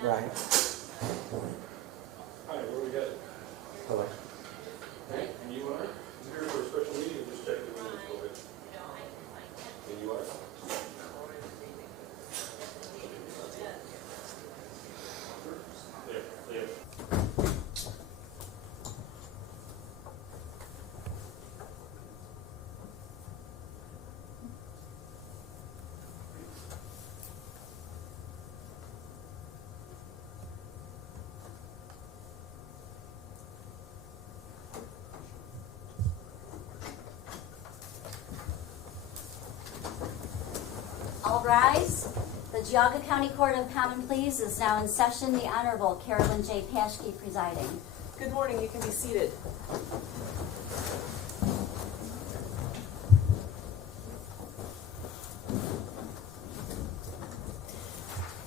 Right. Hi, what do we got? Hello. Hank, and you are here for a special meeting, just check the minutes real quick. And you are? There. All rise. The Geauga County Court of Common Pleas is now in session. The Honorable Carolyn J. Paschke presiding. Good morning, you can be seated.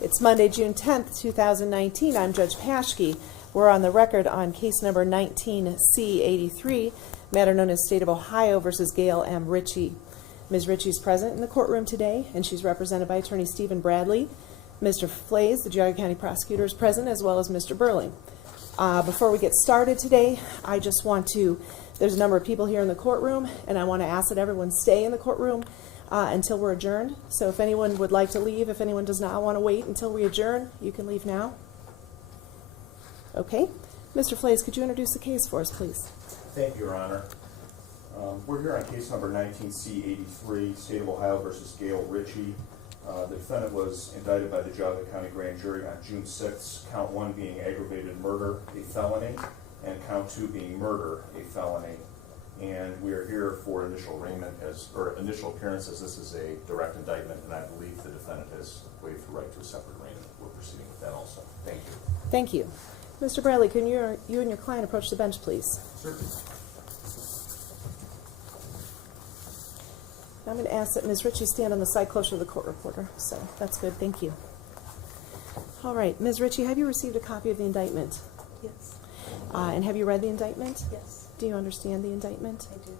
It's Monday, June 10th, 2019. I'm Judge Paschke. We're on the record on case number 19C83, matter known as State of Ohio versus Gail M. Ritchie. Ms. Ritchie is present in the courtroom today, and she's represented by Attorney Stephen Bradley. Mr. Flays, the Geauga County prosecutor, is present, as well as Mr. Burling. Before we get started today, I just want to, there's a number of people here in the courtroom, and I want to ask that everyone stay in the courtroom until we're adjourned. So if anyone would like to leave, if anyone does not want to wait until we adjourn, you can leave now. Okay. Mr. Flays, could you introduce the case for us, please? Thank you, Your Honor. We're here on case number 19C83, State of Ohio versus Gail Ritchie. The defendant was indicted by the Geauga County Grand Jury on June 6th, count 1 being aggravated murder, a felony, and count 2 being murder, a felony. And we are here for initial arraignment or initial appearance, as this is a direct indictment, and I believe the defendant has waived the right to a separate arraignment. We're proceeding with that also. Thank you. Thank you. Mr. Bradley, can you and your client approach the bench, please? Certainly. I'm going to ask that Ms. Ritchie stand on the side closer to the court reporter. So that's good. Thank you. All right. Ms. Ritchie, have you received a copy of the indictment? Yes. And have you read the indictment? Yes. Do you understand the indictment? I do.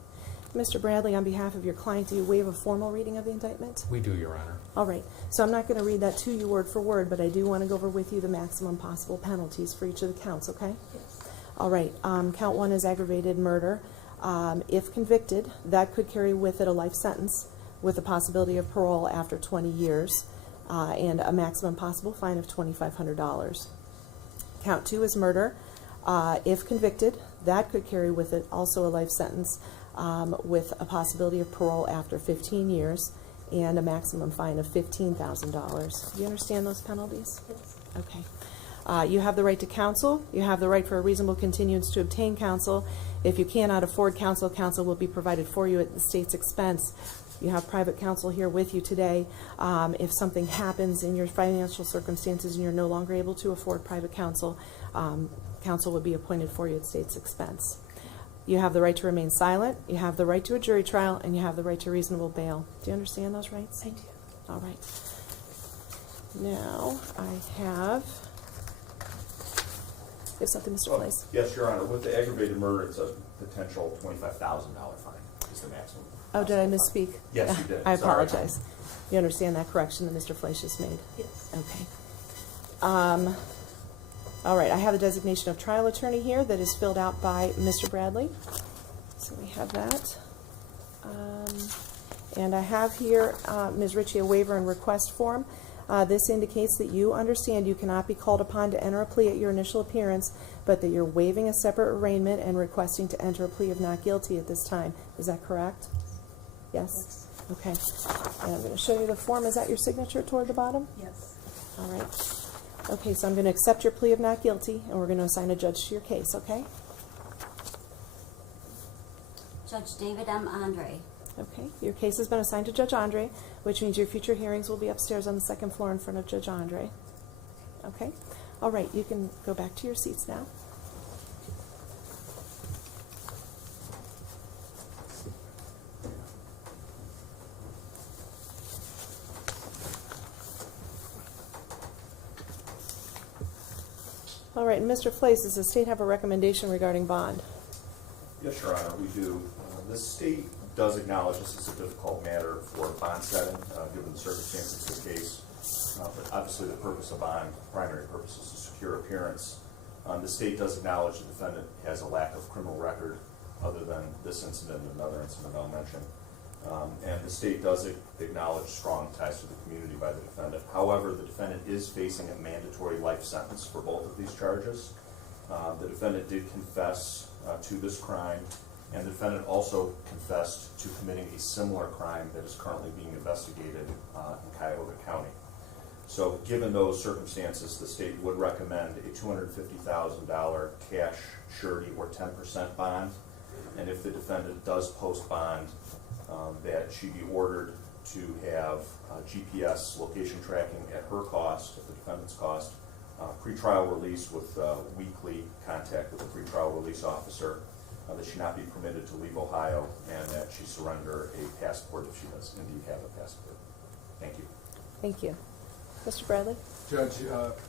Mr. Bradley, on behalf of your client, do you waive a formal reading of the indictment? We do, Your Honor. All right. So I'm not going to read that to you word for word, but I do want to go over with you the maximum possible penalties for each of the counts, okay? Yes. All right. Count 1 is aggravated murder. If convicted, that could carry with it a life sentence with the possibility of parole after 20 years and a maximum possible fine of $2,500. Count 2 is murder. If convicted, that could carry with it also a life sentence with a possibility of parole after 15 years and a maximum fine of $15,000. Do you understand those penalties? Yes. Okay. You have the right to counsel. You have the right for a reasonable continuance to obtain counsel. If you cannot afford counsel, counsel will be provided for you at the state's expense. You have private counsel here with you today. If something happens in your financial circumstances and you're no longer able to afford private counsel, counsel would be appointed for you at state's expense. You have the right to remain silent. You have the right to a jury trial, and you have the right to reasonable bail. Do you understand those rights? I do. All right. Now I have. You have something, Mr. Place? Yes, Your Honor. With the aggravated murder, it's a potential $25,000 fine is the maximum. Oh, did I misspeak? Yes, you did. I Sorry. apologize. You understand that correction that Mr. Fleisch just made? Yes. Okay. All right, I have the designation of trial attorney here that is filled out by Mr. Bradley. So we have that. And I have here, Ms. Ritchie, a waiver and request form. This indicates that you understand you cannot be called upon to enter a plea at your initial appearance, but that you're waiving a separate arraignment and requesting to enter a plea of not guilty at this time. Is that correct? Yes? Okay. And I'm going to show you the form. Is that your signature toward the bottom? Yes. All right. Okay, so I'm going to accept your plea of not guilty, and we're going to assign a judge to your case, okay? Judge David M. Andre. Okay, your case has been assigned to Judge Andre, which means your future hearings will be upstairs on the second floor in front of Judge Andre. Okay? All right, you can go back to your seats now. All right, Mr. Fleiss, does the state have a recommendation regarding bond? Yes, Your Honor, we do. The state does acknowledge this is a difficult matter for bond setting, given the circumstances of the case. But obviously, the purpose of bond, primary purpose is to secure appearance. The state does acknowledge the defendant has a lack of criminal record other than this incident and another incident I'll mention. And the state does acknowledge strong ties to the community by the defendant. However, the defendant is facing a mandatory life sentence for both of these charges. The defendant did confess to this crime, and the defendant also confessed to committing a similar crime that is currently being investigated in Geauga County. So given those circumstances, the state would recommend a $250,000 cash surety or 10% bond. And if the defendant does post bond, that she be ordered to have GPS location tracking at her cost, at the defendant's cost, pretrial release with weekly contact with the pretrial release officer, that she not be permitted to leave Ohio, and that she surrender a passport if she does indeed have a passport. Thank you. Thank you. Mr. Bradley? Judge,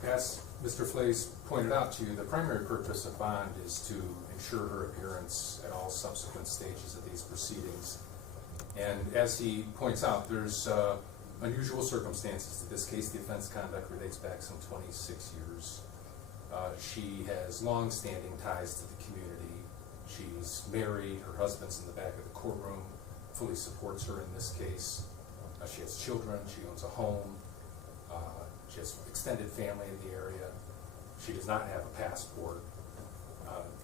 as Mr. Flays pointed out to you, the primary purpose of bond is to ensure her appearance at all subsequent stages of these proceedings. And as he points out, there's unusual circumstances. In this case, the offense conduct relates back some 26 years. She has long-standing ties to the community. She's married, her husband's in the back of the courtroom, fully supports her in this case. She has children, she owns a home, she has extended family in the area. She does not have a passport.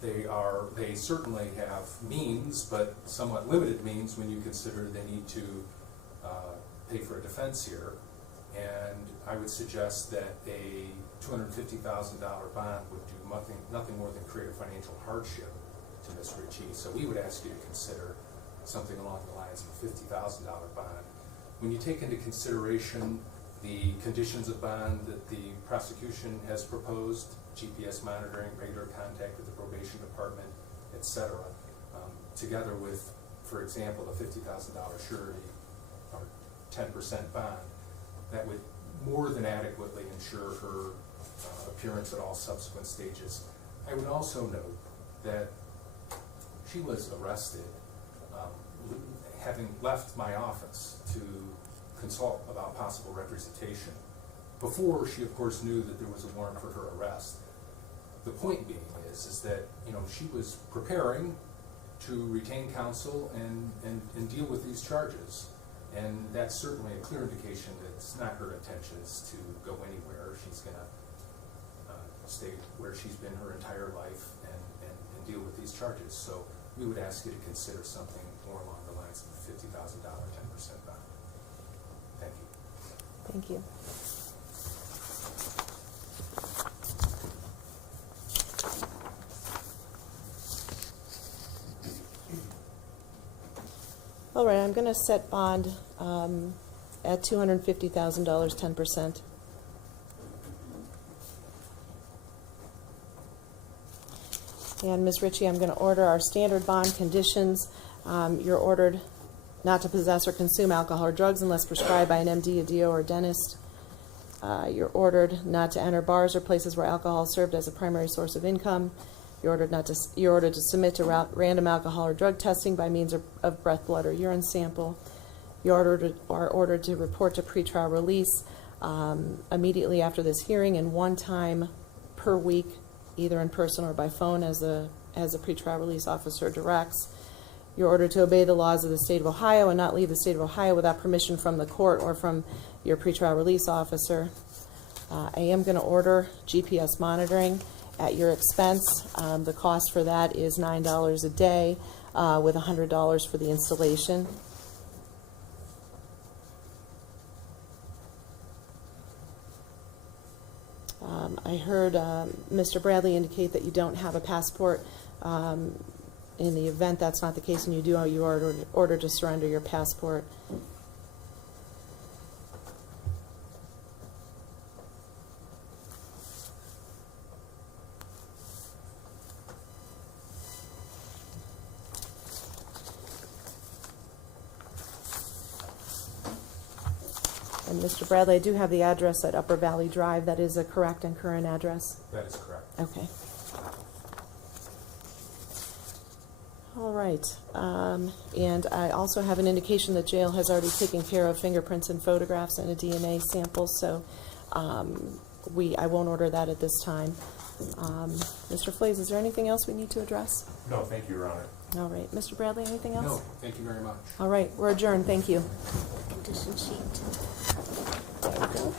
They certainly have means, but somewhat limited means when you consider they need to pay for a defense here. And I would suggest that a $250,000 bond would do nothing more than create a financial hardship to Ms. Ritchie. So we would ask you to consider something along the lines of a $50,000 bond. When you take into consideration the conditions of bond that the prosecution has proposed, GPS monitoring, regular contact with the probation department, etc., together with, for example, a $50,000 surety or 10% bond, that would more than adequately ensure her appearance at all subsequent stages. I would also note that she was arrested having left my office to consult about possible representation before she, of course, knew that there was a warrant for her arrest. The point being is that, you know, she was preparing to retain counsel and deal with these charges. And that's certainly a clear indication that it's not her intentions to go anywhere. She's going to stay where she's been her entire life and deal with these charges. So we would ask you to consider something more along the lines of a $50,000 10% bond. Thank you. Thank you. All right, I'm going to set bond at $250,000, 10%. And Ms. Ritchie, I'm going to order our standard bond conditions. You're ordered not to possess or consume alcohol or drugs unless prescribed by an MD, a DO, or a dentist. You're ordered not to enter bars or places where alcohol is served as a primary source of income. You're ordered to submit to random alcohol or drug testing by means of breath, blood, or urine sample. You are ordered to report to pretrial release immediately after this hearing and one time per week, either in person or by phone, as a pretrial release officer directs. You're ordered to obey the laws of the state of Ohio and not leave the state of Ohio without permission from the court or from your pretrial release officer. I am going to order GPS monitoring at your expense. The cost for that is $9 a day with $100 for the installation. I heard Mr. Bradley indicate that you don't have a passport. In the event that's not the case and you do, you are ordered to surrender your passport. And Mr. Bradley, I do have the address at Upper Valley Drive. That is a correct and current address? That is correct. Okay. All right. And I also have an indication that jail has already taken care of fingerprints and photographs and a DNA sample. So I won't order that at this time. Mr. Flays, is there anything else we need to address? No, thank you, Your Honor. All right. Mr. Bradley, anything else? No, thank you very much. All right, we're adjourned. Thank you. Condition sheet. There we go.